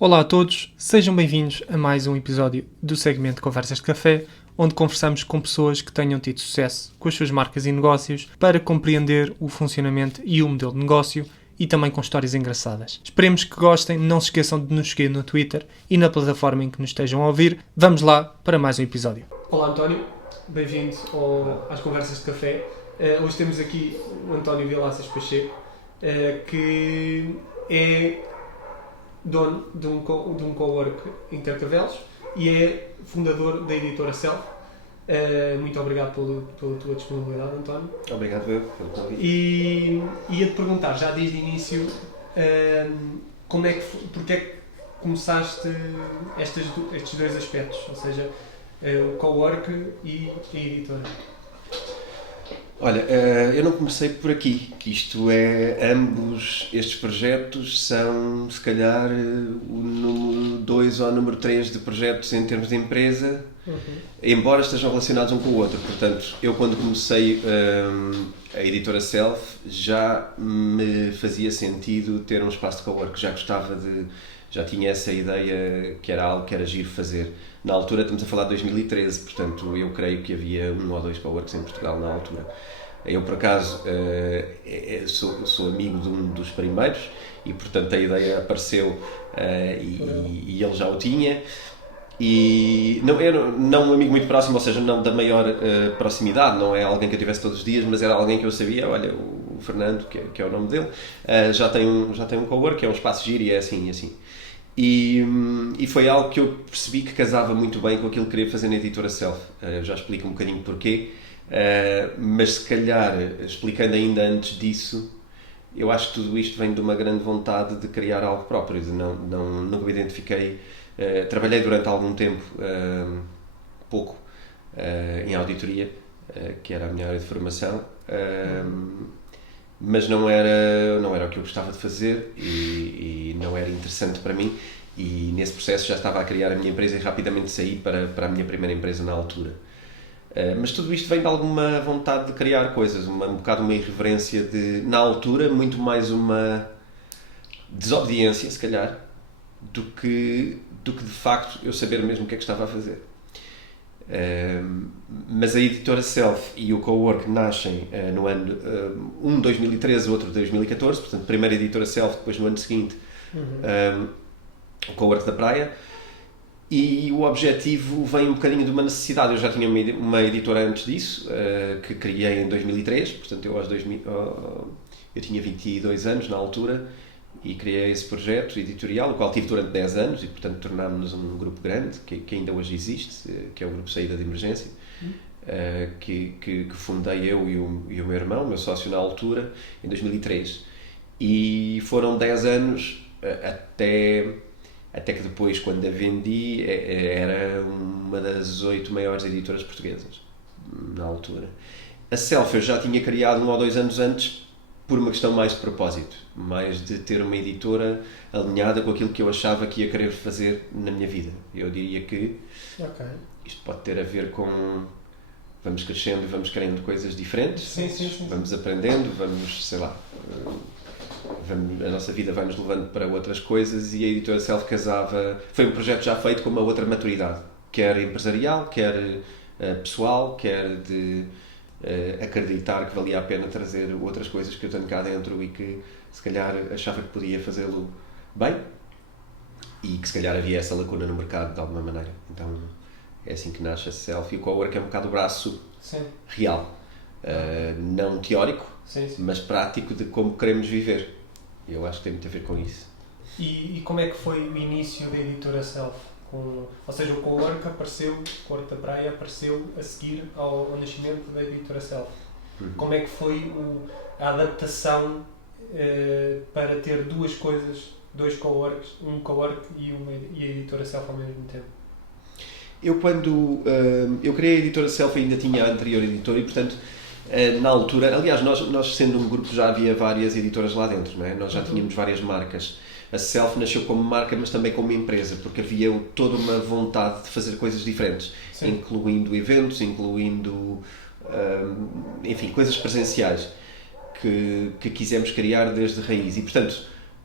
Olá a todos, sejam bem-vindos a mais um episódio do segmento Conversas de Café, onde conversamos com pessoas que tenham tido sucesso com as suas marcas e negócios para compreender o funcionamento e o modelo de negócio e também com histórias engraçadas. Esperemos que gostem, não se esqueçam de nos seguir no Twitter e na plataforma em que nos estejam a ouvir. Vamos lá para mais um episódio. Olá António, bem-vindo às Conversas de Café. Hoje temos aqui o António Vilaças Pacheco, que é dono de um cowork em Carcavelos e é fundador da editora Self. Muito obrigado pela tua disponibilidade, António. Obrigado pelo convite. E ia-te perguntar, já desde o início, porque é que começaste estes dois aspectos, ou seja, o cowork e a editora? Olha, eu não comecei por aqui, que isto é, ambos estes projetos são, se calhar, o número 2 ou o número 3 de projetos em termos de empresa, embora estejam relacionados um com o outro. Portanto, eu quando comecei a editora Self, já me fazia sentido ter um espaço de cowork, já tinha essa ideia que era algo que era giro fazer. Na altura, estamos a falar de 2013, portanto, eu creio que havia 1 ou 2 coworks em Portugal na altura. Eu, por acaso, sou amigo de um dos primeiros e, portanto, a ideia apareceu e ele já o tinha. E não um amigo muito próximo, ou seja, não da maior proximidade, não é alguém que eu tivesse todos os dias, mas era alguém que eu sabia. Olha, o Fernando, que é o nome dele, já tem um cowork, que é um espaço giro e é assim e assim. E foi algo que eu percebi que casava muito bem com aquilo que queria fazer na editora Self. Eu já explico um bocadinho porquê, mas se calhar, explicando ainda antes disso, eu acho que tudo isto vem de uma grande vontade de criar algo próprio. Nunca me identifiquei. Trabalhei durante algum tempo, pouco, em auditoria, que era a minha área de formação, mas não era o que eu gostava de fazer e não era interessante para mim, e nesse processo já estava a criar a minha empresa e rapidamente saí para a minha primeira empresa na altura. Mas tudo isto vem de alguma vontade de criar coisas, um bocado uma irreverência na altura, muito mais uma desobediência, se calhar, do que de facto eu saber mesmo o que é que estava a fazer. Mas a editora Self e o cowork nascem no ano um de 2013, outro de 2014, portanto, primeiro a editora Self, depois no ano seguinte o cowork da Praia, e o objetivo vem um bocadinho de uma necessidade. Eu já tinha uma editora antes disso, que criei em 2003, portanto eu tinha 22 anos na altura, e criei esse projeto editorial, o qual tive durante 10 anos, e portanto tornámos-nos um grupo grande, que ainda hoje existe, que é o Grupo Saída de Emergência, que fundei eu e o meu irmão, meu sócio na altura, em 2003. E foram 10 anos até que depois, quando a vendi, era uma das 8 maiores editoras portuguesas, na altura. A Self eu já tinha criado 1 ou 2 anos antes, por uma questão mais de propósito, mais de ter uma editora alinhada com aquilo que eu achava que ia querer fazer na minha vida. Eu diria que isto pode ter a ver com vamos crescendo e vamos querendo coisas diferentes, Sim. Vamos aprendendo, a nossa vida vai nos levando para outras coisas, e a editora Self casava, foi um projeto já feito com uma outra maturidade, quer empresarial, quer pessoal, quer de acreditar que valia a pena trazer outras coisas que eu tenho cá dentro e que se calhar achava que podia fazê-lo bem, e que se calhar havia essa lacuna no mercado de alguma maneira. Então é assim que nasce a Self, e o cowork é um bocado o braço real, não teórico, mas prático, de como queremos viver. Eu acho que tem muito a ver com isso. E como é que foi o início da editora Self? Ou seja, o cowork da Praia apareceu a seguir ao nascimento da editora Self. Como é que foi a adaptação para ter duas coisas, dois coworks, um cowork e a editora Self ao mesmo tempo? Eu, quando eu criei a editora Self, ainda tinha a anterior editora, e portanto, na altura, aliás, nós sendo um grupo, já havia várias editoras lá dentro, não é? Nós já tínhamos várias marcas. A Self nasceu como marca, mas também como empresa, porque havia toda uma vontade de fazer coisas diferentes, incluindo eventos, enfim, coisas presenciais que quisemos criar desde raiz. E, portanto,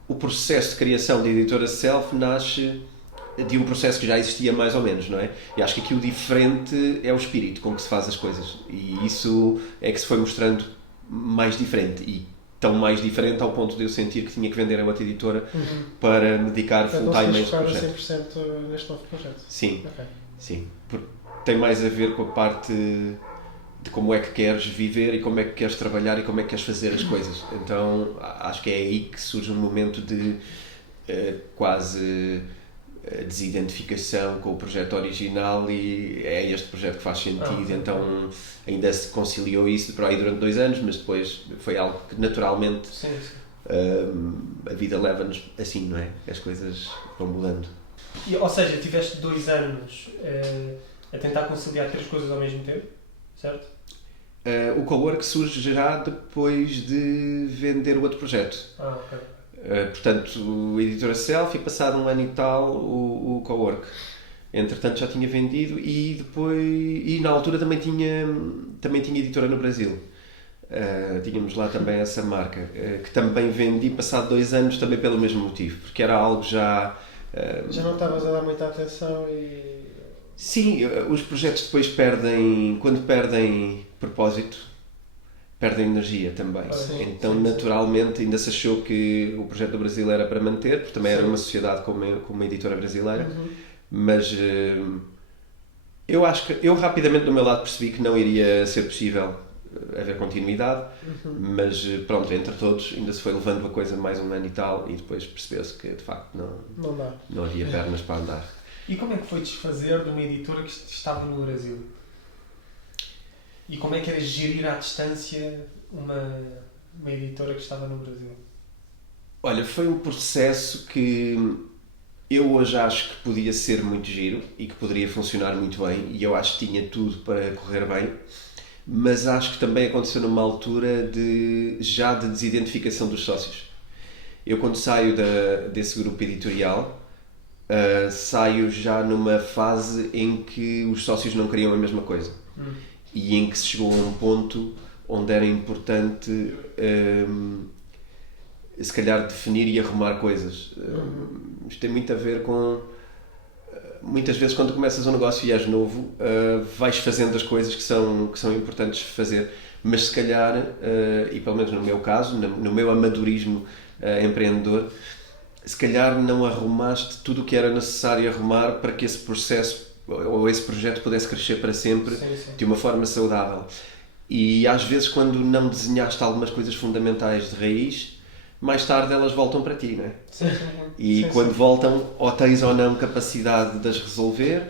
o processo de criação de editora self nasce de um processo que já existia mais ou menos, não é? E acho que aqui o diferente é o espírito com que se faz as coisas. E isso é que se foi mostrando mais diferente. E tão mais diferente ao ponto de eu sentir que tinha que vender a outra editora para me dedicar full-time a este projeto. Então, 100% neste novo projeto? Sim, okay. Sim. Porque tem mais a ver com a parte de como é que queres viver e como é que queres trabalhar e como é que queres fazer as coisas. Então, acho que é aí que surge um momento de quase desidentificação com o projeto original e é este projeto que faz sentido. Então ainda se conciliou isso por aí durante 2 anos, mas depois foi algo que naturalmente a vida leva-nos assim, não é? As coisas vão mudando. Ou seja, tiveste 2 anos a tentar conciliar 3 coisas ao mesmo tempo, certo? O cowork surge já depois de vender o outro projeto. Ok. Portanto, o editora self e passado 1 ano e tal o cowork. Entretanto já tinha vendido e depois na altura também tinha editora no Brasil. Tínhamos lá também essa marca que também vendi passado 2 anos também pelo mesmo motivo, porque era algo já não estavas a dar muita atenção e... Sim, os projetos depois quando perdem propósito, perdem energia também. Então, naturalmente, ainda se achou que o projeto do Brasil era para manter, porque também era uma sociedade com uma editora brasileira, mas eu acho que eu rapidamente do meu lado percebi que não iria ser possível haver continuidade, mas pronto, entre todos ainda se foi levando a coisa mais 1 ano e tal e depois percebeu-se que de facto não havia pernas para andar. E como é que foi desfazer de uma editora que estava no Brasil? E como é que era gerir à distância uma editora que estava no Brasil? Olha, foi um processo que eu hoje acho que podia ser muito giro e que poderia funcionar muito bem e eu acho que tinha tudo para correr bem, mas acho que também aconteceu numa altura já de desidentificação dos sócios. Eu quando saio desse grupo editorial saio já numa fase em que os sócios não queriam a mesma coisa e em que se chegou a um ponto onde era importante se calhar definir e arrumar coisas. Isto tem muito a ver com muitas vezes quando começas um negócio e és novo vais fazendo as coisas que são importantes fazer, mas se calhar e pelo menos no meu caso, no meu amadorismo empreendedor, se calhar não arrumaste tudo o que era necessário arrumar para que esse processo ou esse projeto pudesse crescer para sempre de uma forma saudável. E às vezes quando não desenhaste algumas coisas fundamentais de raiz, mais tarde elas voltam para ti, não é? E quando voltam, ou tens ou não capacidade de as resolver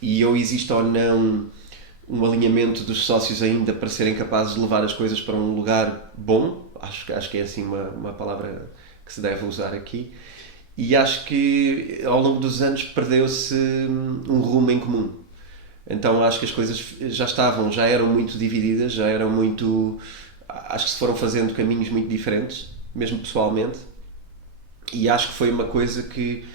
e ou existe ou não um alinhamento dos sócios ainda para serem capazes de levar as coisas para um lugar bom. Acho que é assim uma palavra que se deve usar aqui. E acho que ao longo dos anos perdeu-se um rumo em comum. Então acho que as coisas já eram muito divididas, acho que se foram fazendo caminhos muito diferentes, mesmo pessoalmente, e acho que foi uma coisa que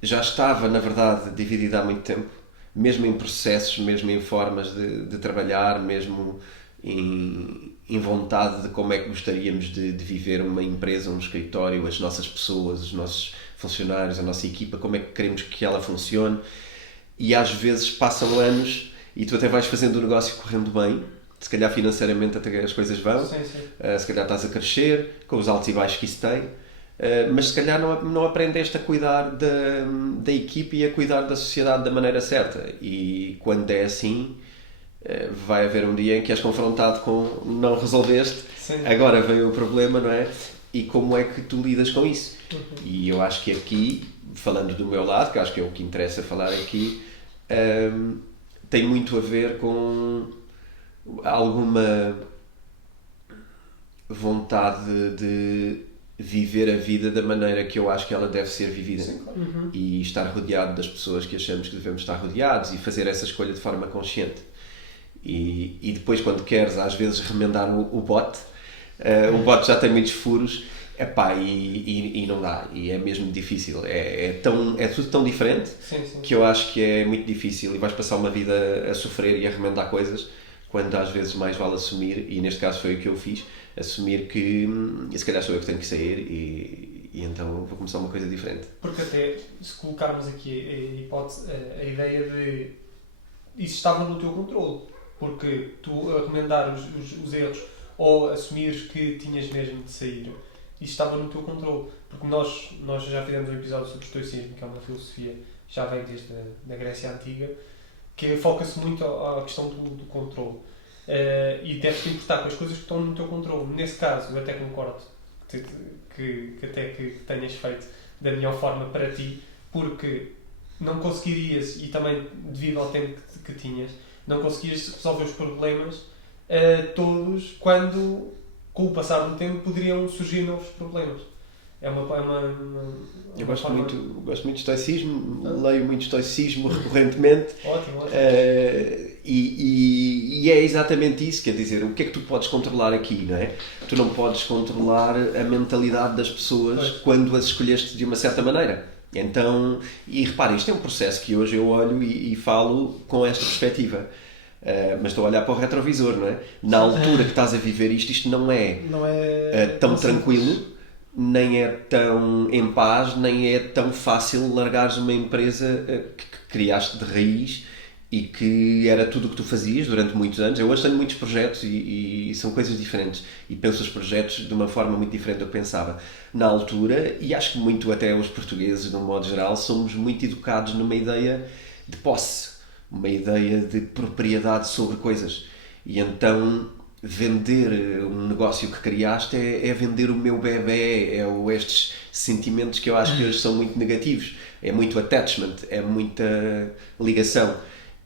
já estava, na verdade, dividida há muito tempo, mesmo em processos, mesmo em formas de trabalhar, mesmo em vontade de como é que gostaríamos de viver uma empresa, um escritório, as nossas pessoas, os nossos funcionários, a nossa equipa, como é que queremos que ela funcione. E às vezes passam anos e tu até vais fazendo o negócio correndo bem, se calhar financeiramente até as coisas vão, se calhar estás a crescer, com os altos e baixos que isso tem, mas se calhar não aprendeste a cuidar da equipe e a cuidar da sociedade da maneira certa. E quando é assim, vai haver um dia em que és confrontado com não resolveste, agora veio o problema, não é? E como é que tu lidas com isso? E eu acho que aqui, falando do meu lado, que acho que é o que interessa falar aqui, tem muito a ver com alguma vontade de viver a vida da maneira que eu acho que ela deve ser vivida. E estar rodeado das pessoas que achamos que devemos estar rodeados e fazer essa escolha de forma consciente. E depois quando queres às vezes remendar o bote já tem muitos furos, e não dá, e é mesmo difícil, é tudo tão diferente que eu acho que é muito difícil e vais passar uma vida a sofrer e a remendar coisas quando às vezes mais vale assumir, e neste caso foi o que eu fiz, assumir que se calhar sou eu que tenho que sair e então vou começar uma coisa diferente. Porque até, se colocarmos aqui a hipótese, a ideia de isso estava no teu controle, porque tu a recomendar os erros ou assumires que tinhas mesmo de sair, isso estava no teu controle. Porque nós já fizemos um episódio sobre o estoicismo, que é uma filosofia que já vem desde a Grécia Antiga, que foca-se muito à questão do controle. E deves-te importar com as coisas que estão no teu controle. Nesse caso, eu até concordo que tenhas feito da melhor forma para ti, porque não conseguirias, e também devido ao tempo que tinhas, não conseguias resolver os problemas todos quando, com o passar do tempo, poderiam surgir novos problemas. Eu gosto muito de estoicismo, leio muito estoicismo recorrentemente. Ótimo. E é exatamente isso, quer dizer, o que é que tu podes controlar aqui, não é? Tu não podes controlar a mentalidade das pessoas quando as escolheste de uma certa maneira. Então, e repara, isto é um processo que hoje eu olho e falo com esta perspectiva. Mas estou a olhar para o retrovisor, não é? Na altura que estás a viver isto não é tão tranquilo, nem é tão em paz, nem é tão fácil largares uma empresa que criaste de raiz e que era tudo o que tu fazias durante muitos anos. Eu hoje tenho muitos projetos e são coisas diferentes e penso os projetos de uma forma muito diferente do que eu pensava na altura, e acho que muito até os portugueses, de um modo geral, somos muito educados numa ideia de posse, uma ideia de propriedade sobre coisas, e então vender um negócio que criaste é vender o meu bebê, estes sentimentos que eu acho que hoje são muito negativos, é muito attachment, é muita ligação,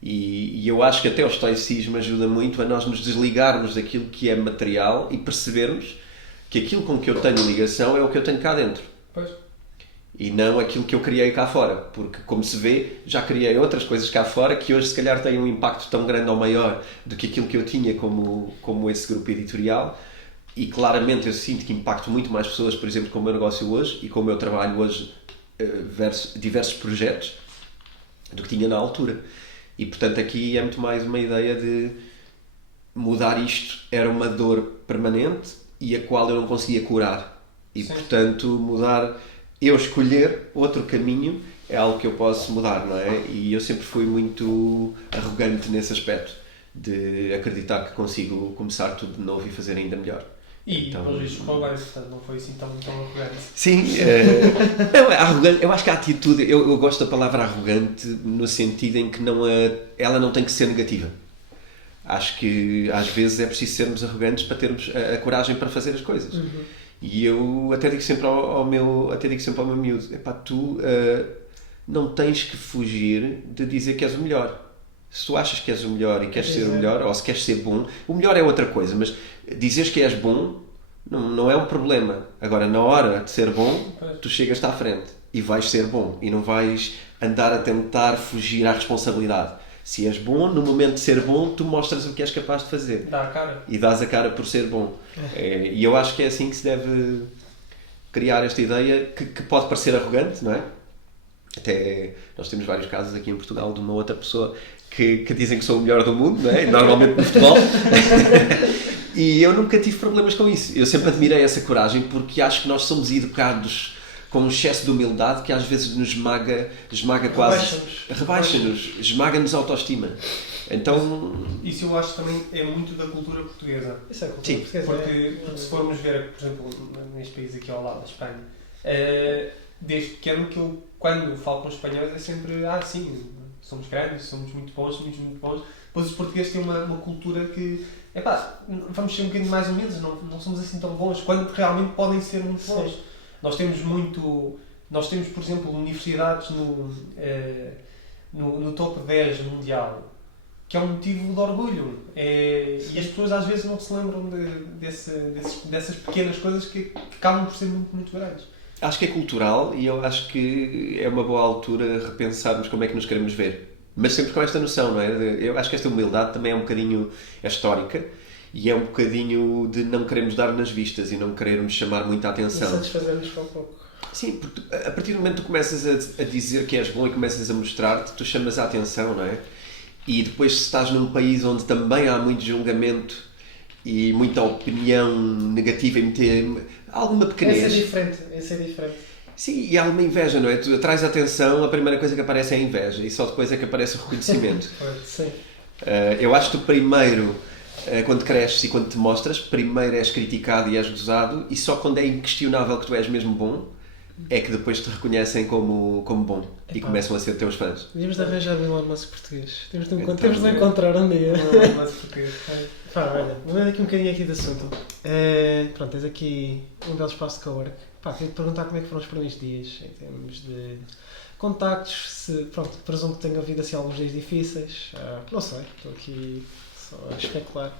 e eu acho que até o estoicismo ajuda muito a nós nos desligarmos daquilo que é material e percebermos que aquilo com que eu tenho ligação é o que eu tenho cá dentro. Pois. E não aquilo que eu criei cá fora, porque, como se vê, já criei outras coisas cá fora que hoje se calhar têm um impacto tão grande ou maior do que aquilo que eu tinha como esse grupo editorial, e claramente eu sinto que impacto muito mais pessoas, por exemplo, com o meu negócio hoje e com o meu trabalho hoje versus diversos projetos do que tinha na altura. E portanto aqui é muito mais uma ideia de mudar isto, era uma dor permanente e a qual eu não conseguia curar, e Sim. portanto mudar, eu escolher outro caminho é algo que eu posso mudar, não é? E eu sempre fui muito arrogante nesse aspecto, de acreditar que consigo começar tudo de novo e fazer ainda melhor. E pelos vistos correu bem, portanto não foi assim tão arrogante. Sim, arrogante, eu acho que a atitude, eu gosto da palavra arrogante no sentido em que ela não tem que ser negativa. Acho que às vezes é preciso sermos arrogantes para termos a coragem para fazer as coisas. Uhum. E eu até digo sempre ao meu miúdo, epá, tu não tens que fugir de dizer que és o melhor. Se tu achas que és o melhor e queres ser o melhor, ou se queres ser bom, o melhor é outra coisa, mas dizeres que és bom não é um problema. Agora, na hora de ser bom, tu chegas-te à frente e vais ser bom, e não vais andar a tentar fugir à responsabilidade. Se és bom, no momento de ser bom, tu mostras o que és capaz de fazer. Dá a cara. E dás a cara por ser bom. E eu acho que é assim que se deve criar esta ideia, que pode parecer arrogante, não é? Até nós temos vários casos aqui em Portugal de uma outra pessoa que dizem que sou o melhor do mundo, não é? Normalmente no futebol. E eu nunca tive problemas com isso. Eu sempre admirei essa coragem, porque acho que nós somos educados com um excesso de humildade que às vezes nos esmaga quase, rebaixa-nos, esmaga-nos a autoestima. Então, isso eu acho também é muito da cultura portuguesa. Isso é cultura portuguesa. Porque se formos ver, por exemplo, neste país aqui ao lado, da Espanha, desde pequeno que eu, quando falo com os espanhóis, é sempre, sim, somos grandes, somos muito bons. Depois os portugueses têm uma cultura que, vamos ser um bocadinho mais humildes, não somos assim tão bons, quando realmente podem ser muito bons. Sim. Nós temos, por exemplo, universidades no top 10 mundial, que é um motivo de orgulho. E as pessoas às vezes não se lembram dessas pequenas coisas que acabam por ser muito, muito grandes. Acho que é cultural, e eu acho que é uma boa altura repensarmos como é que nos queremos ver. Mas sempre com esta noção, não é? Eu acho que esta humildade também é um bocadinho histórica, e é um bocadinho de não queremos dar nas vistas e não querermos chamar muita atenção. E satisfazer-nos com pouco. Sim, porque a partir do momento que tu começas a dizer que és bom e começas a mostrar-te, tu chamas a atenção, não é? E depois, se estás num país onde também há muito julgamento e muita opinião negativa, alguma pequenez. Esse é diferente. Sim, e há uma inveja, não é? Tu atrais a atenção, a primeira coisa que aparece é a inveja e só depois é que aparece o reconhecimento. Sim. Eu acho que tu primeiro, quando cresces e quando te mostras, primeiro és criticado e és gozado e só quando é inquestionável que tu és mesmo bom é que depois te reconhecem como bom e começam a ser teus fãs. Devíamos de arranjar o Elon Musk português. Temos de Então, encontrar um dia. Elon Musk português. Pá, olha, mudando aqui um bocadinho aqui de assunto. Pronto, tens aqui um belo espaço de cowork. Pá, queria te perguntar como é que foram os primeiros dias, em termos de contactos, se, pronto, presumo que tenha havido assim alguns dias difíceis. Não sei, estou aqui só a especular.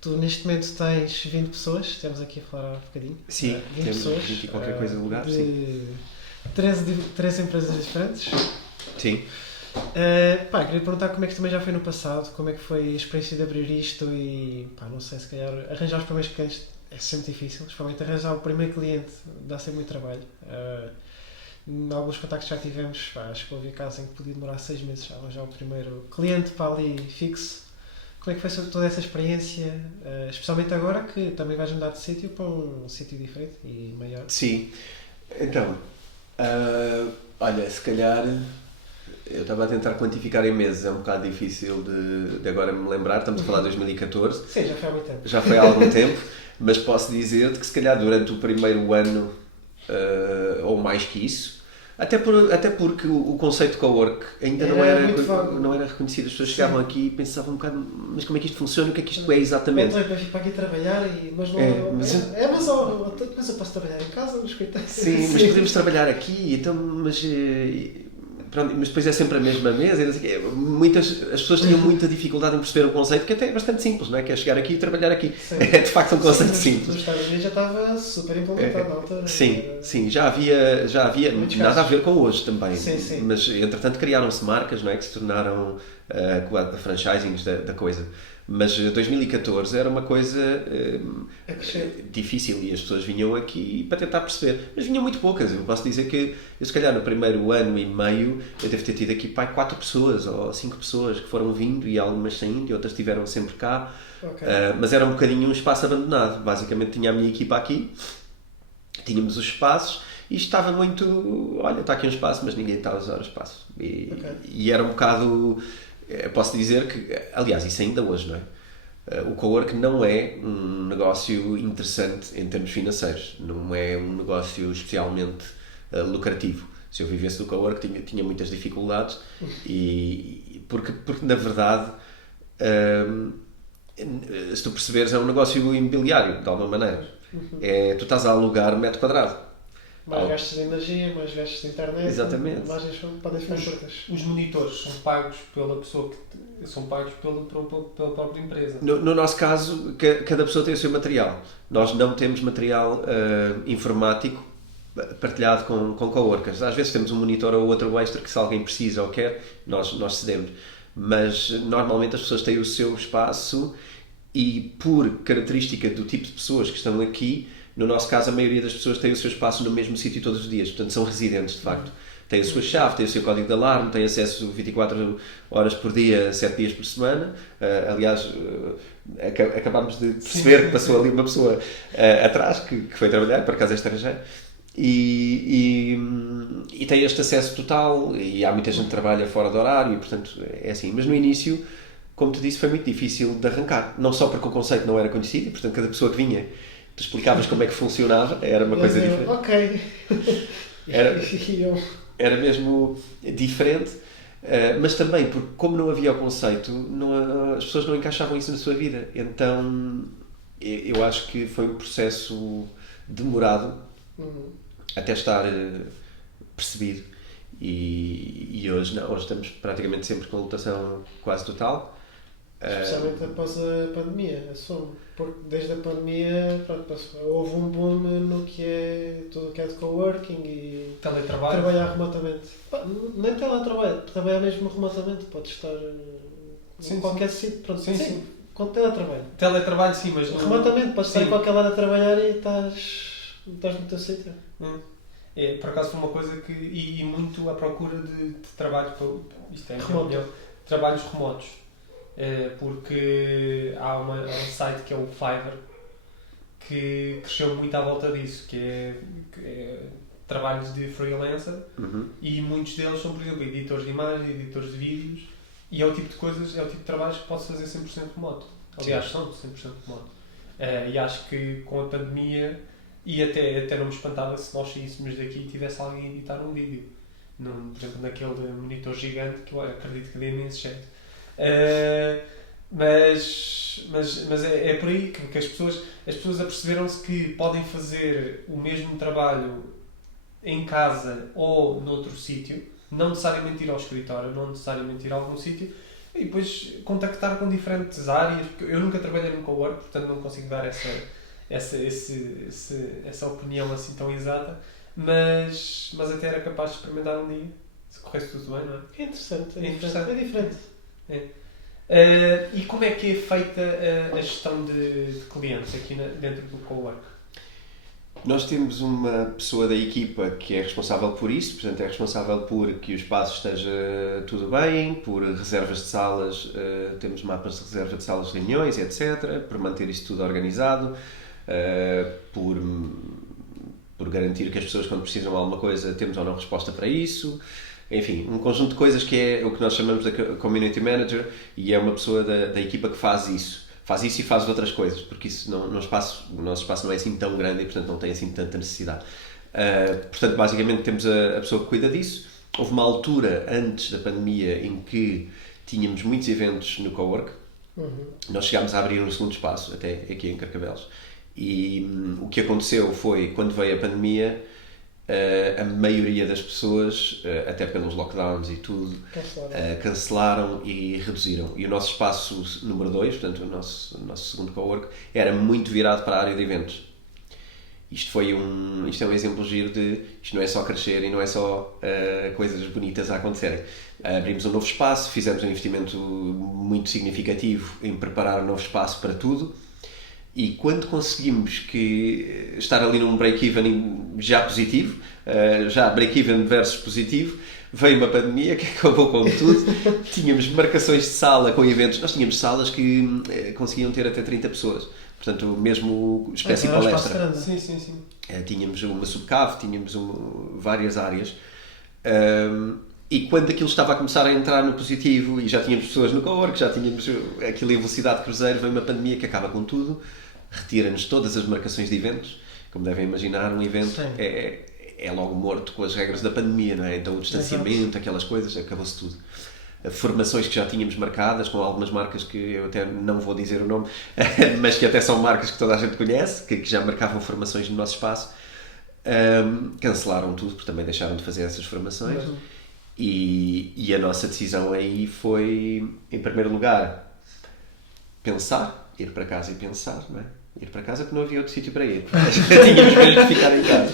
Tu neste momento tens 20 pessoas, temos aqui a falar há um bocadinho. Sim, 20 temos pessoas. 20 e qualquer coisa no lugar, de sim. 13 empresas diferentes. Sim. Pá, queria perguntar como é que também já foi no passado, como é que foi a experiência de abrir isto e, pá, não sei, se calhar arranjar os primeiros clientes é sempre difícil, principalmente arranjar o primeiro cliente dá sempre muito trabalho. Em alguns contactos que já tivemos, pá, acho que houve casos em que podia demorar 6 meses a arranjar o primeiro cliente para ali fixo. Como é que foi toda essa experiência, especialmente agora que também vais mudar de sítio para um sítio diferente e maior? Sim. Então, olha, se calhar eu estava a tentar quantificar em meses, é um bocado difícil de agora me lembrar, estamos a falar de 2014. Sim, já foi há muito tempo. Já foi há algum tempo, mas posso dizer-te que se calhar durante o primeiro ano, ou mais que isso, até porque o conceito de cowork ainda não era reconhecido. As pessoas chegavam aqui e pensavam um bocado, mas como é que isto funciona? O que é que isto é exatamente? Eu entrei para aqui trabalhar, mas não mas eu posso trabalhar em casa, nos escritórios. Sim, mas podemos trabalhar aqui, então, pronto, mas depois é sempre a mesma mesa. As pessoas tinham muita dificuldade em perceber o conceito, que até é bastante simples, não é? Que é chegar aqui e trabalhar aqui. Sim. É de facto um conceito simples. Nos Estados Unidos já estava super implementado na altura. Sim, já havia nada a ver com hoje também. Sim. Mas entretanto criaram-se marcas, não é? Que se tornaram franchisings da coisa. Mas 2014 era uma coisa difícil e as pessoas vinham aqui para tentar perceber. Mas vinham muito poucas. Eu posso dizer que eu, se calhar, no primeiro ano e meio, eu devo ter tido aqui 4 pessoas ou 5 pessoas que foram vindo e algumas saindo e outras estiveram sempre cá. Okay. Mas era um bocadinho um espaço abandonado. Basicamente tinha a minha equipa aqui, tínhamos os espaços e estava muito... Olha, está aqui um espaço, mas ninguém está a usar o espaço. E era um bocado... Posso dizer que, aliás, isso ainda hoje, não é? O cowork não é um negócio interessante em termos financeiros, não é um negócio especialmente lucrativo. Se eu vivesse do cowork tinha muitas dificuldades porque na verdade, se tu perceberes, é um negócio imobiliário, de alguma maneira. Tu estás a alugar um metro quadrado. Mais gastos de energia, mais gastos de internet. Exatamente. Margens podem ficar curtas. Os monitores são pagos pela pessoa são pagos pela própria empresa. No nosso caso, cada pessoa tem o seu material. Nós não temos material informático partilhado com coworkers. Às vezes temos um monitor ou outro extra que, se alguém precisa ou quer, nós cedemos. Mas normalmente as pessoas têm o seu espaço e, por característica do tipo de pessoas que estão aqui, no nosso caso, a maioria das pessoas tem o seu espaço no mesmo sítio todos os dias, portanto são residentes de facto. Têm a sua chave, têm o seu código de alarme, têm acesso 24 horas por dia, 7 dias por semana. Aliás, acabámos de perceber que passou ali uma pessoa atrás que foi trabalhar, por acaso é estrangeiro, e tem este acesso total, e há muita gente que trabalha fora do horário, e portanto é assim. Mas no início, como te disse, foi muito difícil de arrancar, não só porque o conceito não era conhecido, e portanto cada pessoa que vinha tu explicavas como é que funcionava, era uma coisa diferente. Ok. Era mesmo diferente, mas também porque, como não havia o conceito, as pessoas não encaixavam isso na sua vida. Então, eu acho que foi um processo demorado até estar percebido. E hoje não, hoje estamos praticamente sempre com lotação quase total. Especialmente após a pandemia, assumo. Porque desde a pandemia, pronto, houve um boom no que é tudo o que é de coworking e teletrabalho. Trabalhar remotamente. Nem teletrabalho, trabalhar mesmo remotamente, podes estar em qualquer sítio. Pronto, sim. Com teletrabalho. Teletrabalho sim, mas remotamente, podes estar em qualquer lado a trabalhar e estás no teu sítio. Por acaso foi uma coisa que... E muito à procura de trabalho, isto é remoto. Trabalhos remotos. Porque há um site que é o Fiverr, que cresceu muito à volta disso, que é trabalhos de freelancer, e muitos deles são, por exemplo, editores de imagens, editores de vídeos, e é o tipo de coisas, é o tipo de trabalhos que pode fazer 100% remoto. Aliás, são 100% remoto. E acho que com a pandemia, e até não me espantava se nós saíssemos daqui e tivesse alguém a editar um vídeo. Por exemplo, naquele monitor gigante, que eu acredito que dê imenso jeito. Mas é por aí que as pessoas aperceberam-se que podem fazer o mesmo trabalho em casa ou noutro sítio, não necessariamente ir ao escritório, não necessariamente ir a algum sítio, e depois contactar com diferentes áreas, porque eu nunca trabalhei num cowork, portanto não consigo dar essa opinião assim tão exata, mas até era capaz de experimentar um dia, se corresse tudo bem, não é? É interessante, é interessante. diferente. E como é que é feita a gestão de clientes aqui dentro do cowork? Nós temos uma pessoa da equipa que é responsável por isso, portanto é responsável por que o espaço esteja tudo bem, por reservas de salas, temos mapas de reserva de salas de reuniões, etc., por manter isso tudo organizado, por garantir que as pessoas, quando precisam de alguma coisa, temos ou não resposta para isso. Enfim, um conjunto de coisas que é o que nós chamamos de Community Manager, e é uma pessoa da equipa que faz isso. Faz isso e faz outras coisas, porque isso o nosso espaço não é assim tão grande e, portanto, não tem assim tanta necessidade. Portanto, basicamente, temos a pessoa que cuida disso. Houve uma altura, antes da pandemia, em que tínhamos muitos eventos no cowork. Nós chegámos a abrir um segundo espaço, até aqui em Carcavelos. E o que aconteceu foi, quando veio a pandemia, a maioria das pessoas, até pelos lockdowns e tudo, cancelaram e reduziram. E o nosso espaço número 2, portanto o nosso segundo cowork, era muito virado para a área de eventos. Isto é um exemplo giro de isto não é só crescer e não é só coisas bonitas a acontecerem. Abrimos um novo espaço, fizemos um investimento muito significativo em preparar um novo espaço para tudo. E quando conseguimos estar ali num break-even já positivo, já break-even versus positivo, veio uma pandemia que acabou com tudo. Tínhamos marcações de sala com eventos. Nós tínhamos salas que conseguiam ter até 30 pessoas. Portanto, mesmo espécie de palestra. Sim. Tínhamos uma subcave, tínhamos várias áreas. E quando aquilo estava a começar a entrar no positivo e já tínhamos pessoas no cowork, já tínhamos aquilo em velocidade de cruzeiro, veio uma pandemia que acaba com tudo, retira-nos todas as marcações de eventos. Como devem imaginar, um evento é logo morto com as regras da pandemia, não é? Então o distanciamento, aquelas coisas, acabou-se tudo. Formações que já tínhamos marcadas com algumas marcas que eu até não vou dizer o nome, mas que até são marcas que toda a gente conhece, que já marcavam formações no nosso espaço, cancelaram tudo porque também deixaram de fazer essas formações. E a nossa decisão aí foi, em primeiro lugar, ir para casa e pensar, não é? Ir para casa porque não havia outro sítio para ir. Tínhamos mesmo de ficar em casa.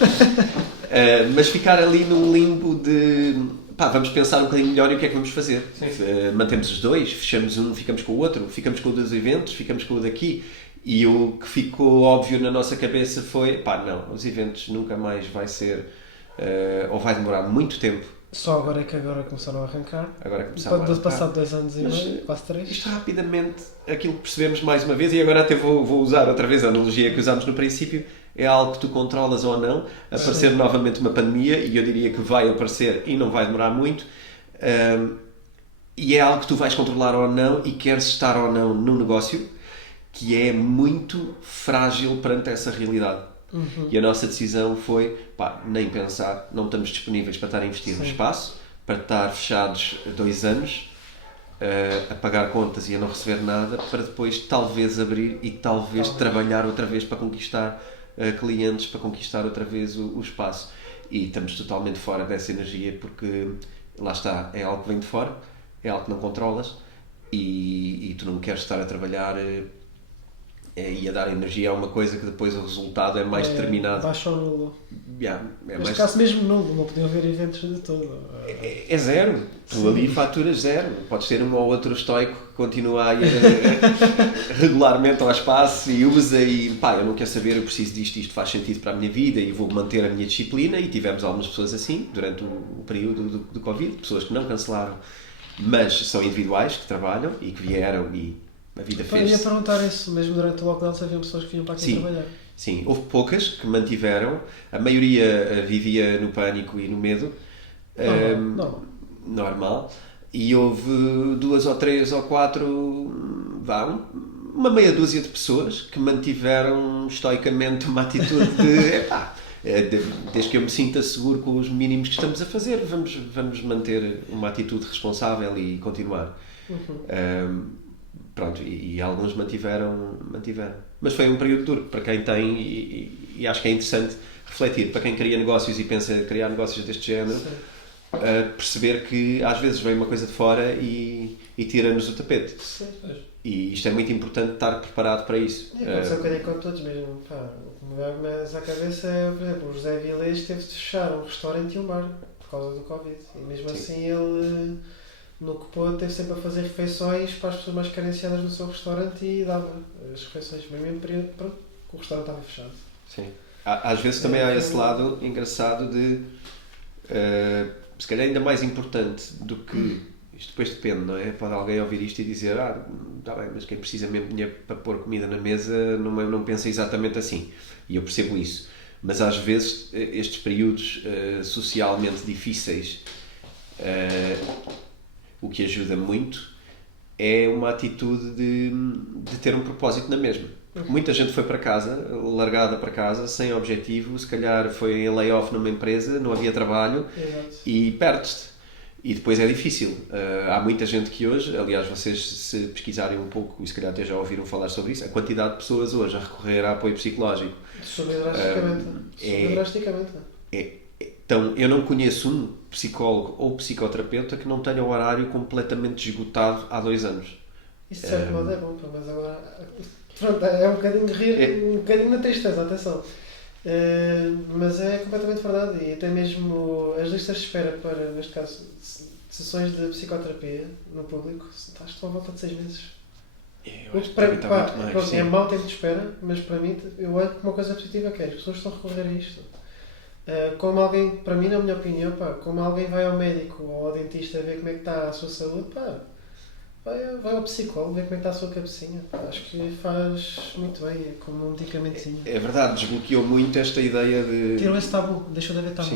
Mas ficar ali num limbo de vamos pensar um bocadinho melhor e o que é que vamos fazer. Mantemos os dois, fechamos um, ficamos com o outro, ficamos com o dos eventos, ficamos com o daqui. E o que ficou óbvio na nossa cabeça foi, não, os eventos nunca mais vai ser, ou vai demorar muito tempo. Só agora é que começaram a arrancar. Depois de passar 2 anos e meio, quase 3. Isto rapidamente, aquilo que percebemos mais uma vez, e agora até vou usar outra vez a analogia que usámos no princípio, é algo que tu controlas ou não. Aparecer novamente uma pandemia, e eu diria que vai aparecer e não vai demorar muito, e é algo que tu vais controlar ou não e queres estar ou não no negócio, que é muito frágil perante essa realidade. E a nossa decisão foi, nem pensar, não estamos disponíveis para estar a investir no espaço, para estar fechados 2 anos, a pagar contas e a não receber nada, para depois talvez abrir e talvez trabalhar outra vez para conquistar clientes, para conquistar outra vez o espaço. E estamos totalmente fora dessa energia porque, lá está, é algo que vem de fora, é algo que não controlas e tu não queres estar a trabalhar e a dar energia a uma coisa que depois o resultado é mais determinado. Baixo ou nulo. Mas caso mesmo nulo, não podiam haver eventos de todo. É zero. Tu ali faturas zero. Podes ter um ou outro estoico que continua a ir regularmente ao espaço e usa e eu não quero saber, eu preciso disto, isto faz sentido para a minha vida e vou manter a minha disciplina. E tivemos algumas pessoas assim durante o período do Covid, pessoas que não cancelaram, mas são individuais, que trabalham e que vieram e a vida fez. Eu ia perguntar isso, mesmo durante o lockdown, se havia pessoas que vinham para aqui trabalhar. Sim, houve poucas que mantiveram, a maioria vivia no pânico e no medo, normal, e houve 2 ou 3 ou 4, uma meia dúzia de pessoas que mantiveram estoicamente uma atitude de epá, desde que eu me sinta seguro com os mínimos que estamos a fazer, vamos manter uma atitude responsável e continuar. Pronto, e alguns mantiveram. Mas foi um período duro para quem tem, e acho que é interessante refletir, para quem cria negócios e pensa em criar negócios deste género, perceber que às vezes vem uma coisa de fora e tira-nos o tapete. Sim. E isto é muito importante estar preparado para isso. Aconteceu um bocadinho com todos mesmo. Pá, o que me dá mais à cabeça é, por exemplo, o José Vilés teve de fechar um restaurante e um bar por causa do Covid. E mesmo assim ele, no que pôde, teve sempre a fazer refeições para as pessoas mais carenciadas no seu restaurante e dava as refeições. Mas mesmo período, pronto, o restaurante estava fechado. Sim. Às vezes também há esse lado engraçado de, se calhar ainda mais importante do que, isto depois depende, não é? Pode alguém ouvir isto e dizer, está bem, mas quem precisa mesmo de dinheiro para pôr comida na mesa não pensa exatamente assim. E eu percebo isso. Mas às vezes estes períodos socialmente difíceis, o que ajuda muito é uma atitude de ter um propósito na mesma. Porque muita gente foi para casa, largada para casa, sem objetivo, se calhar foi em layoff numa empresa, não havia trabalho. Exato. E perdes-te. E depois é difícil. Há muita gente que hoje, aliás, vocês se pesquisarem um pouco, e se calhar até já ouviram falar sobre isso, a quantidade de pessoas hoje a recorrer a apoio psicológico. Subiu drasticamente. Então, eu não conheço um psicólogo ou psicoterapeuta que não tenha o horário completamente esgotado há 2 anos. Isso de certo modo é bom, mas agora... Pronto, é um bocadinho de rir, um bocadinho na tristeza, atenção. Mas é completamente verdade, e até mesmo as listas de espera para, neste caso, sessões de psicoterapia no público, acho que estão à volta de 6 meses. Eu acho que está muito mais, é mau tempo de espera, mas para mim, eu olho como uma coisa positiva que é, as pessoas estão a recorrer a isto. Como alguém, para mim, na minha opinião, como alguém vai ao médico ou ao dentista ver como é que está a sua saúde, vai ao psicólogo ver como é que está a sua cabecinha. Acho que faz muito bem, é como um medicamentozinho. É verdade, desbloqueou muito esta ideia de... Tirou esse tabu, deixou de haver tabu.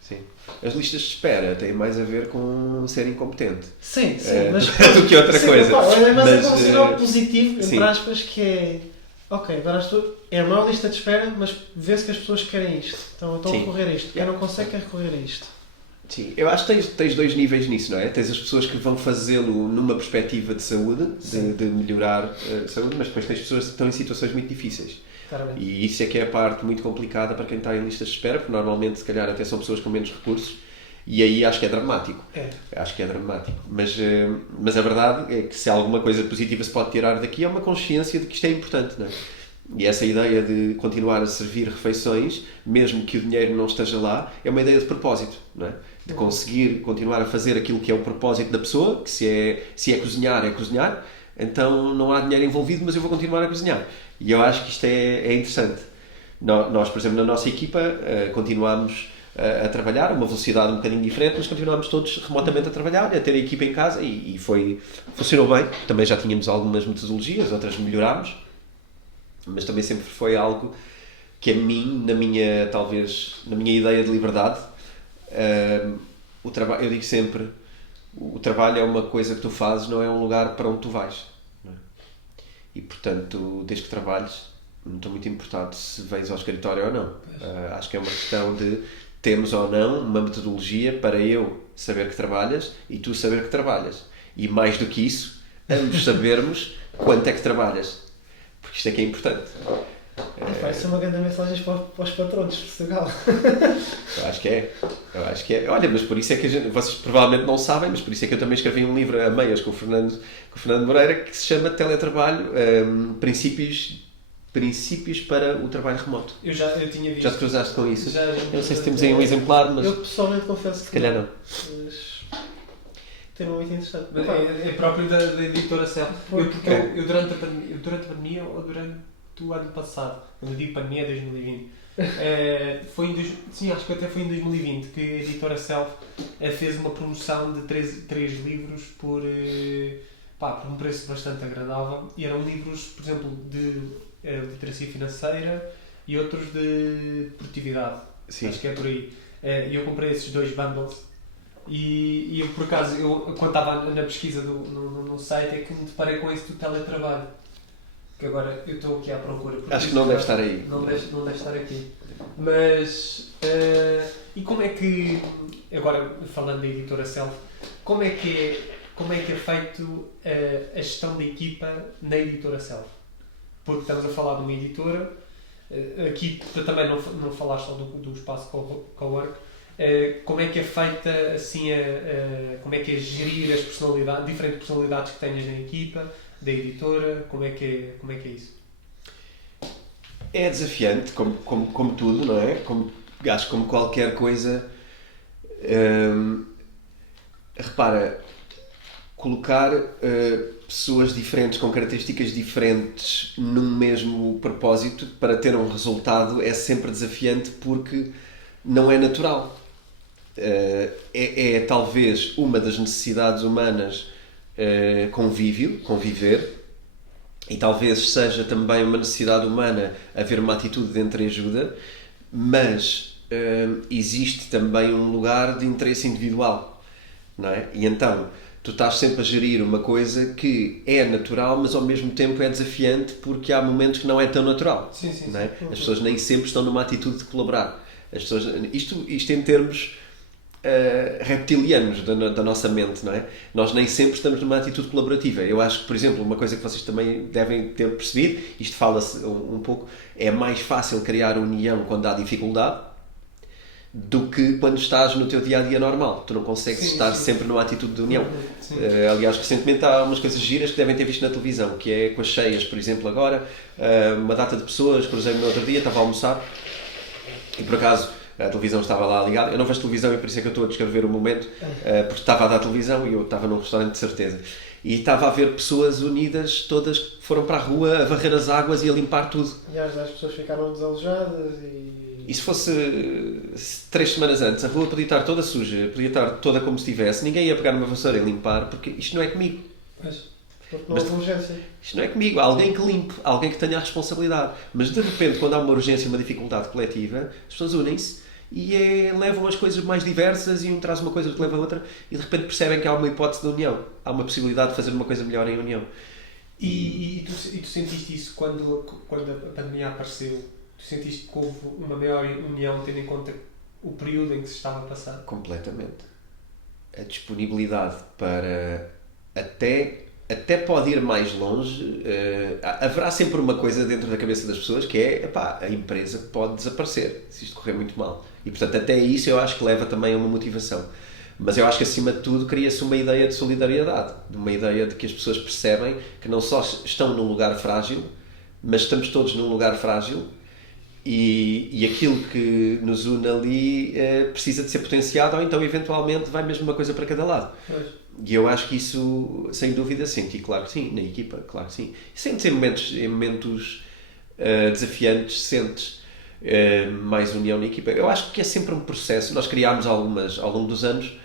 Sim. As listas de espera têm mais a ver com ser incompetente. Sim, mas... do que outra coisa. É mais um sinal positivo, entre aspas, que é... Ok, agora é uma lista de espera, mas vê-se que as pessoas querem isto. Então estão a recorrer a isto. Quem não consegue quer recorrer a isto. Sim, eu acho que tens 2 níveis nisso, não é? Tens as pessoas que vão fazê-lo numa perspectiva de saúde, de melhorar a saúde, mas depois tens pessoas que estão em situações muito difíceis. Claramente. E isso é que é a parte muito complicada para quem está em listas de espera, porque normalmente, se calhar, até são pessoas com menos recursos, e aí acho que é dramático. Acho que é dramático. Mas a verdade é que se alguma coisa positiva se pode tirar daqui é uma consciência de que isto é importante, não é? E essa ideia de continuar a servir refeições, mesmo que o dinheiro não esteja lá, é uma ideia de propósito, não é? De conseguir continuar a fazer aquilo que é o propósito da pessoa, que se é cozinhar, é cozinhar, então não há dinheiro envolvido, mas eu vou continuar a cozinhar. E eu acho que isto é interessante. Nós, por exemplo, na nossa equipa, continuamos a trabalhar a uma velocidade um bocadinho diferente, mas continuamos todos remotamente a trabalhar, a ter a equipa em casa e funcionou bem. Também já tínhamos algumas metodologias, outras melhorámos, mas também sempre foi algo que a mim, na minha ideia de liberdade, o trabalho, eu digo sempre, o trabalho é uma coisa que tu fazes, não é um lugar para onde tu vais, não é? E portanto, desde que trabalhes, não estou muito importado se vens ao escritório ou não. Acho que é uma questão de termos ou não uma metodologia para eu saber que trabalhas e tu saber que trabalhas, e mais do que isso, ambos sabermos quanto é que trabalhas, porque isto é que é importante. Isso é uma grande mensagem para os patrões de Portugal. Eu acho que é. Olha, mas por isso é que vocês provavelmente não sabem, mas por isso é que eu também escrevi um livro a meias com o Fernando Moreira, que se chama Teletrabalho, princípios para o trabalho remoto. Eu tinha visto. Já te cruzaste com isso? Já, eu não sei se temos aí um exemplar, mas... Eu pessoalmente confesso que se calhar não. Mas... Tema muito interessante. É próprio da editora Self. Eu durante a pandemia ou durante o ano passado, quando eu digo pandemia, 2020, acho que até foi em 2020 que a editora Self fez uma promoção de 3 livros por um preço bastante agradável, e eram livros, por exemplo, de literacia financeira e outros de produtividade. Sim. Acho que é por aí. E eu comprei esses 2 bundles e eu, por acaso, quando estava na pesquisa no site, é que me deparei com isso do teletrabalho. Que agora eu estou aqui à procura. Acho que não deve estar aí. Não deve estar aqui. Mas, e como é que, agora falando da editora Self, como é que é feito a gestão da equipa na editora Self? Porque estamos a falar de uma editora, aqui para também não falar só do espaço cowork, como é que é feita assim, como é que é gerir as personalidades, diferentes personalidades que tenhas na equipa, da editora, como é que é isso? É desafiante, como tudo, não é? Acho que como qualquer coisa. Repara, colocar pessoas diferentes, com características diferentes, num mesmo propósito para ter um resultado é sempre desafiante porque não é natural. É talvez uma das necessidades humanas, conviver, e talvez seja também uma necessidade humana haver uma atitude de entreajuda, mas existe também um lugar de interesse individual, não é? E então tu estás sempre a gerir uma coisa que é natural, mas ao mesmo tempo é desafiante porque há momentos que não é tão natural. Sim, não é? As pessoas nem sempre estão numa atitude de colaborar. As pessoas, isto em termos reptilianos da nossa mente, não é? Nós nem sempre estamos numa atitude colaborativa. Eu acho que, por exemplo, uma coisa que vocês também devem ter percebido, isto fala-se um pouco, é mais fácil criar união quando há dificuldade do que quando estás no teu dia-a-dia normal. Tu não consegues estar sempre numa atitude de união. Aliás, recentemente há umas coisas giras que devem ter visto na televisão, que é com as cheias, por exemplo, agora, uma data de pessoas, cruzei-me no outro dia, estava a almoçar, e por acaso a televisão estava lá ligada. Eu não vejo televisão e por isso é que eu estou a descrever o momento, porque estava a dar televisão e eu estava num restaurante de certeza. E estava a ver pessoas unidas, todas que foram para a rua a varrer as águas e a limpar tudo. E as pessoas ficaram desalojadas E se fosse 3 semanas antes, a rua podia estar toda suja, podia estar toda como se estivesse, ninguém ia pegar numa vassoura e limpar, porque isto não é comigo. Porque não houve urgência. Isto não é comigo, há alguém que limpe, alguém que tenha a responsabilidade. Mas de repente, quando há uma urgência, uma dificuldade coletiva, as pessoas unem-se e levam as coisas mais diversas e um traz uma coisa que leva a outra e de repente percebem que há uma hipótese de união, há uma possibilidade de fazer uma coisa melhor em união. E tu sentiste isso quando a pandemia apareceu? Tu sentiste que houve uma maior união tendo em conta o período em que se estava a passar? Completamente. A disponibilidade para até pode ir mais longe. Haverá sempre uma coisa dentro da cabeça das pessoas que é, a empresa pode desaparecer se isto correr muito mal. E portanto até isso eu acho que leva também a uma motivação. Mas eu acho que acima de tudo cria-se uma ideia de solidariedade, uma ideia de que as pessoas percebem que não só estão num lugar frágil, mas estamos todos num lugar frágil e aquilo que nos une ali precisa de ser potenciado ou então eventualmente vai mesmo uma coisa para cada lado. E eu acho que isso, sem dúvida, senti, claro que sim, na equipa, claro que sim. Sentes em momentos desafiantes, sentes mais união na equipa. Eu acho que é sempre um processo. Nós criámos ao longo dos anos,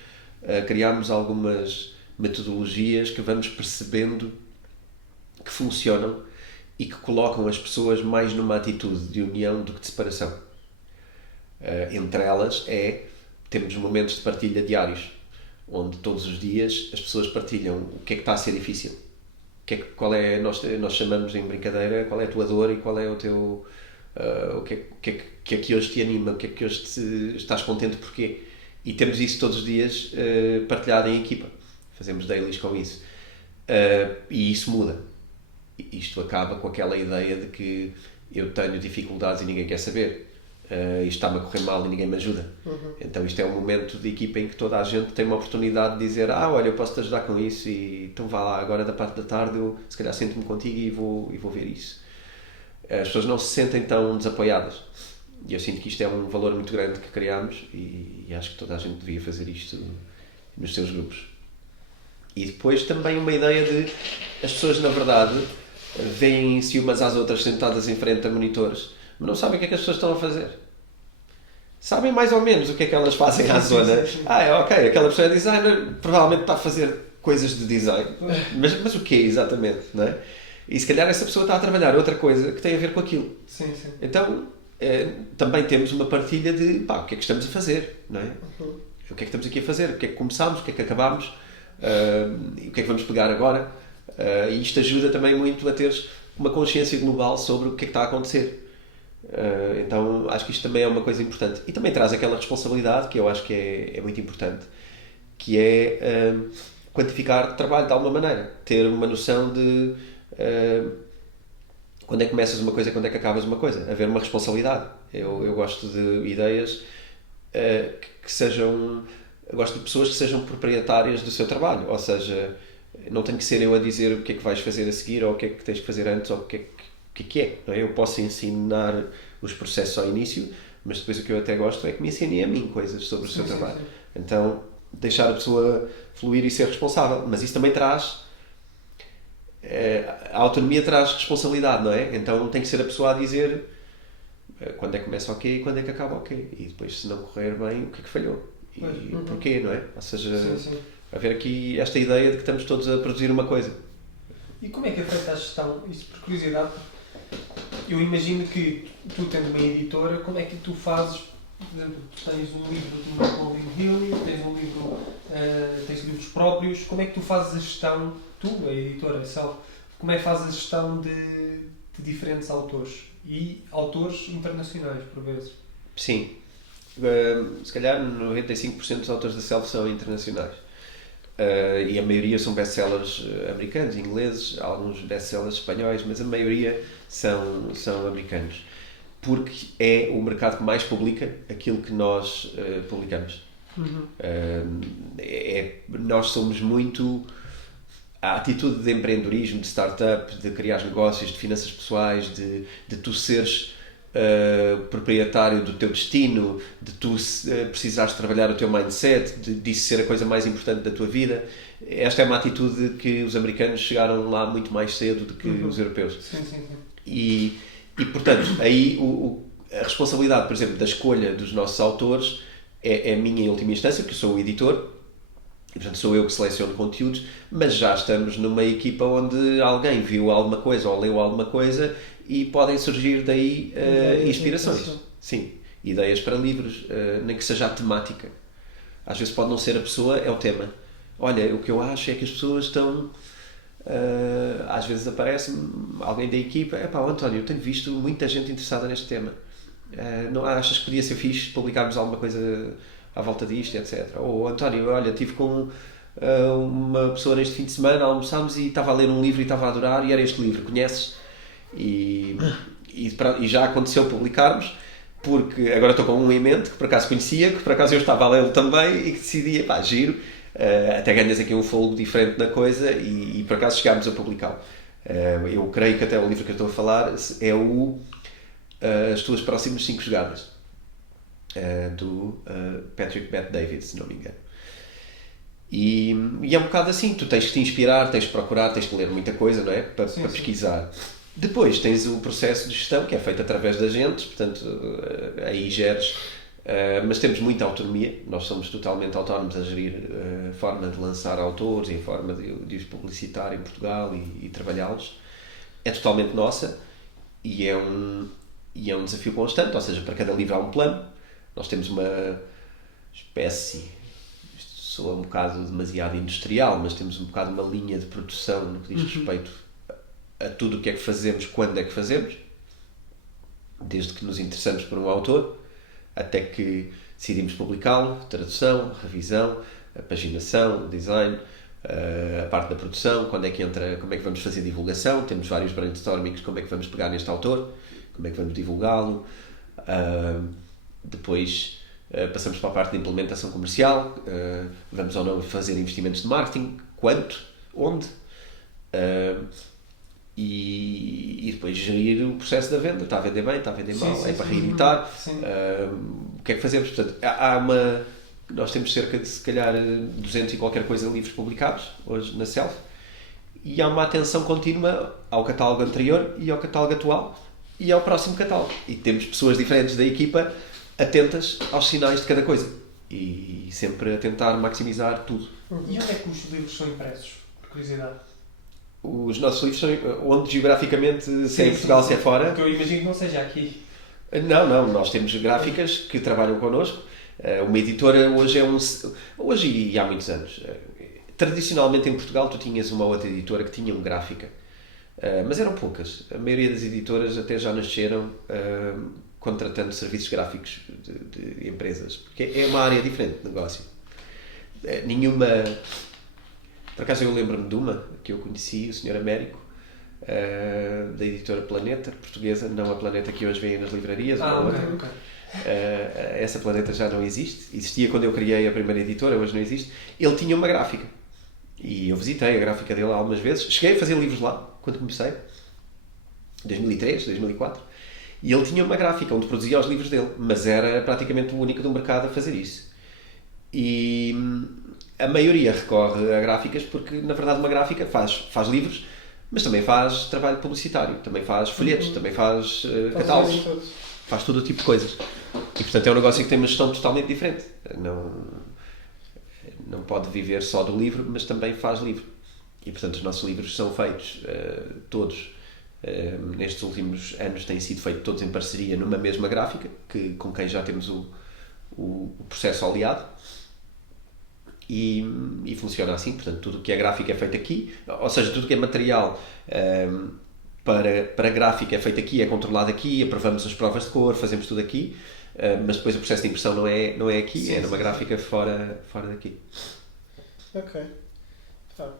criámos algumas metodologias que vamos percebendo que funcionam e que colocam as pessoas mais numa atitude de união do que de separação. Entre elas temos momentos de partilha diários, onde todos os dias as pessoas partilham o que é que está a ser difícil, nós chamamos em brincadeira qual é a tua dor e qual é o teu o que é que hoje te anima, o que é que hoje estás contente porquê, e temos isso todos os dias partilhado em equipa, fazemos dailies com isso, e isso muda. Isto acaba com aquela ideia de que eu tenho dificuldades e ninguém quer saber, isto está-me a correr mal e ninguém me ajuda. Então isto é um momento de equipa em que toda a gente tem uma oportunidade de dizer olha, eu posso te ajudar com isso e então vá lá, agora da parte da tarde eu se calhar sento-me contigo e vou ver isso. As pessoas não se sentem tão desapoiadas e eu sinto que isto é um valor muito grande que criamos e acho que toda a gente devia fazer isto nos seus grupos. E depois também uma ideia de as pessoas na verdade veem-se umas às outras sentadas em frente a monitores, mas não sabem o que é que as pessoas estão a fazer. Sabem mais ou menos o que é que elas fazem à zona. Ok, aquela pessoa é designer, provavelmente está a fazer coisas de design, mas o que é exatamente, não é? E se calhar essa pessoa está a trabalhar outra coisa que tem a ver com aquilo. Sim. Então também temos uma partilha de o que é que estamos a fazer, não é? O que é que estamos aqui a fazer, o que é que começámos, o que é que acabámos, e o que é que vamos pegar agora. E isto ajuda também muito a teres uma consciência global sobre o que é que está a acontecer. Então acho que isto também é uma coisa importante. E também traz aquela responsabilidade que eu acho que é muito importante, que é quantificar o trabalho de alguma maneira. Ter uma noção de quando é que começas uma coisa e quando é que acabas uma coisa. Haver uma responsabilidade. Eu gosto de ideias que sejam... Eu gosto de pessoas que sejam proprietárias do seu trabalho. Ou seja, não tenho que ser eu a dizer o que é que vais fazer a seguir, ou o que é que tens que fazer antes, ou o que é. Não é? Eu posso ensinar os processos ao início, mas depois o que eu até gosto é que me ensinem a mim coisas sobre o seu trabalho. Sim. Então, deixar a pessoa fluir e ser responsável. Mas isso também traz... a autonomia traz responsabilidade, não é? Então tem que ser a pessoa a dizer quando é que começa ok e quando é que acaba ok. E depois, se não correr bem, o que é que falhou? E porquê, não é? Ou seja, haver aqui esta ideia de que estamos todos a produzir uma coisa. E como é que é feita a gestão? Isso por curiosidade. Eu imagino que tu tendo uma editora, como é que tu fazes? Por exemplo, tu tens um livro de Napoleon Hill, tens um livro, tens livros próprios. Como é que tu fazes a gestão, tu, a editora, como é que fazes a gestão de diferentes autores? E autores internacionais, por vezes? Sim. Se calhar 95% dos autores da Self são internacionais. E a maioria são best-sellers americanos, ingleses, alguns best-sellers espanhóis, mas a maioria são americanos. Porque é o mercado que mais publica aquilo que nós publicamos. Nós somos muito... A atitude de empreendedorismo, de startup, de criar negócios, de finanças pessoais, de tu seres proprietário do teu destino, de tu precisares trabalhar o teu mindset, disso ser a coisa mais importante da tua vida. Esta é uma atitude que os americanos chegaram lá muito mais cedo do que os europeus. Sim. E portanto, aí a responsabilidade, por exemplo, da escolha dos nossos autores é minha em última instância, porque eu sou o editor, e portanto sou eu que seleciono conteúdos, mas já estamos numa equipa onde alguém viu alguma coisa ou leu alguma coisa e podem surgir daí inspirações. Sim, ideias para livros, nem que seja a temática. Às vezes pode não ser a pessoa, é o tema. Olha, o que eu acho é que as pessoas estão... às vezes aparece-me alguém da equipa, António, eu tenho visto muita gente interessada neste tema. Não achas que podia ser fixe publicarmos alguma coisa à volta disto, etc. Ou António, olha, estive com uma pessoa neste fim de semana, almoçámos e estava a ler um livro e estava a adorar, e era este livro, conheces? E já aconteceu publicarmos, porque agora estou com um em mente que por acaso conhecia, que por acaso eu estava a lê-lo também e que decidi, giro, até ganhas aqui um fogo diferente na coisa e por acaso chegámos a publicá-lo. Eu creio que até o livro que eu estou a falar é As Tuas Próximas 5 Jogadas, do Patrick Bet-David, se não me engano. E é um bocado assim, tu tens que te inspirar, tens que procurar, tens que ler muita coisa, não é? Para pesquisar. Depois tens o processo de gestão, que é feito através de agentes, portanto, aí geres, mas temos muita autonomia, nós somos totalmente autónomos a gerir a forma de lançar autores e a forma de os publicitar em Portugal e trabalhá-los. É totalmente nossa e é um desafio constante, ou seja, para cada livro há um plano. Nós temos uma espécie, isto soa um bocado demasiado industrial, mas temos um bocado uma linha de produção no que diz respeito a tudo o que é que fazemos, quando é que fazemos, desde que nos interessamos por um autor, até que decidimos publicá-lo, tradução, revisão, a paginação, o design, a parte da produção, quando é que entra, como é que vamos fazer divulgação, temos vários brainstormings, como é que vamos pegar neste autor, como é que vamos divulgá-lo, depois passamos para a parte de implementação comercial, vamos ou não fazer investimentos de marketing, quanto, onde, e depois gerir o processo da venda. Está a vender bem, está a vender mal, para reeditar, o que é que fazemos? Portanto, nós temos cerca de, se calhar, 200 e qualquer coisa livros publicados hoje na Self, e há uma atenção contínua ao catálogo anterior e ao catálogo atual e ao próximo catálogo, e temos pessoas diferentes da equipa atentas aos sinais de cada coisa e sempre a tentar maximizar tudo. E onde é que os livros são impressos, por curiosidade? Os nossos livros são onde geograficamente, se é em Portugal, se é fora. Porque eu imagino que não seja aqui. Não, nós temos gráficas que trabalham connosco. Uma editora hoje hoje e há muitos anos. Tradicionalmente em Portugal tu tinhas uma outra editora que tinha uma gráfica, mas eram poucas. A maioria das editoras até já nasceram contratando serviços gráficos de empresas, porque é uma área diferente de negócio. Nenhuma... Por acaso eu lembro-me de uma que eu conheci, o Sr. Américo, da editora Planeta, portuguesa, não a Planeta que hoje vem nas livrarias, uma outra. Ok. Essa Planeta já não existe. Existia quando eu criei a primeira editora, hoje não existe. Ele tinha uma gráfica e eu visitei a gráfica dele algumas vezes. Cheguei a fazer livros lá quando comecei, 2003, 2004, e ele tinha uma gráfica onde produzia os livros dele, mas era praticamente o único do mercado a fazer isso. E a maioria recorre a gráficas porque, na verdade, uma gráfica faz livros, mas também faz trabalho publicitário, também faz folhetos, também faz catálogos, faz todo o tipo de coisas. E, portanto, é um negócio que tem uma gestão totalmente diferente. Não pode viver só do livro, mas também faz livro. E, portanto, os nossos livros são feitos todos, nestes últimos anos, têm sido feitos todos em parceria numa mesma gráfica, com quem já temos o processo aliado. E funciona assim, portanto, tudo o que é gráfico é feito aqui, ou seja, tudo o que é material para gráfica é feito aqui, é controlado aqui, aprovamos as provas de cor, fazemos tudo aqui, mas depois o processo de impressão não é aqui, sim, é numa gráfica fora daqui. Ok.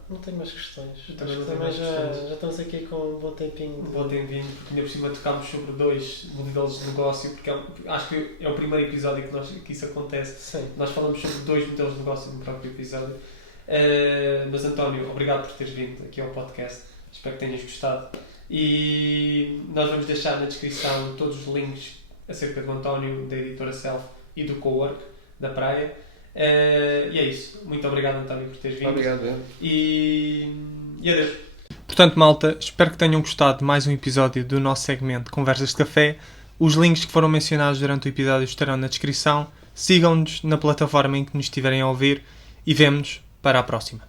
Não tenho mais questões. Também já estamos aqui com um bom tempinho. Bom tempinho, porque ainda por cima tocámos sobre 2 modelos de negócio, porque acho que é o primeiro episódio que isso acontece. Sim. Nós falamos sobre 2 modelos de negócio no próprio episódio. Mas António, obrigado por teres vindo aqui ao podcast. Espero que tenhas gostado. E nós vamos deixar na descrição todos os links acerca do António, da editora Self e do Cowork da Praia. E é isso. Muito obrigado, António, por teres vindo. Obrigado, E adeus. Portanto, malta, espero que tenham gostado de mais um episódio do nosso segmento Conversas de Café. Os links que foram mencionados durante o episódio estarão na descrição. Sigam-nos na plataforma em que nos estiverem a ouvir e vemo-nos para a próxima.